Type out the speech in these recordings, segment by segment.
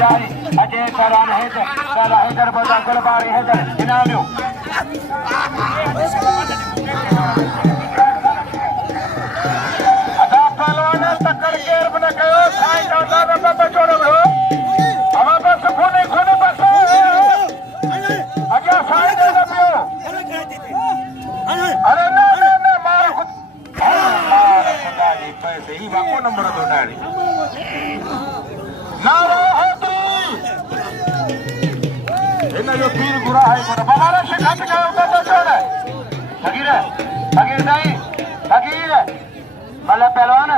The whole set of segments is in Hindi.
अजय करान है काला हैदर बजा गुलबारी हैदर इनामियो अदा पहलवान टक्कर केर बने कयो साईं दादा बाबा बचोड़ो हो हवा बस खूने खूने बस अजा साईं दादा पियो अरे ना ना ना मार खुदा जी पैसे ही वाको नंबर तो डाली ना इन्हें जो पीर गुरा है को बमारा से खत का उतर तो छोड़ फकीर नहीं फकीर वाला पहलवान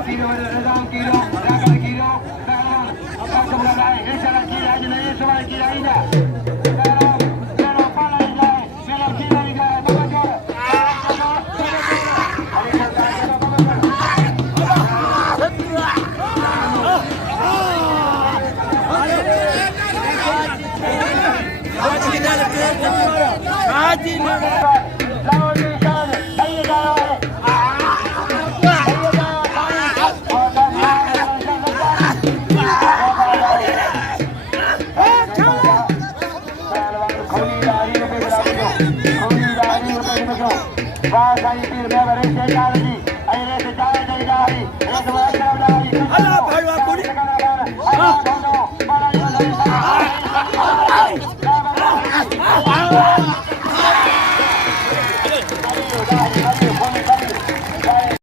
पीर वाले रजाम कीरो रागर कीरो पहलवान अब तक लगाए ये चला की आज नहीं सवाल की आई ना चलो पाला जाए चलो की नहीं जाए बाबा जोड़ वाह साईं पीर में बरे से जाली ऐरे से जाए नहीं जा रही एक बार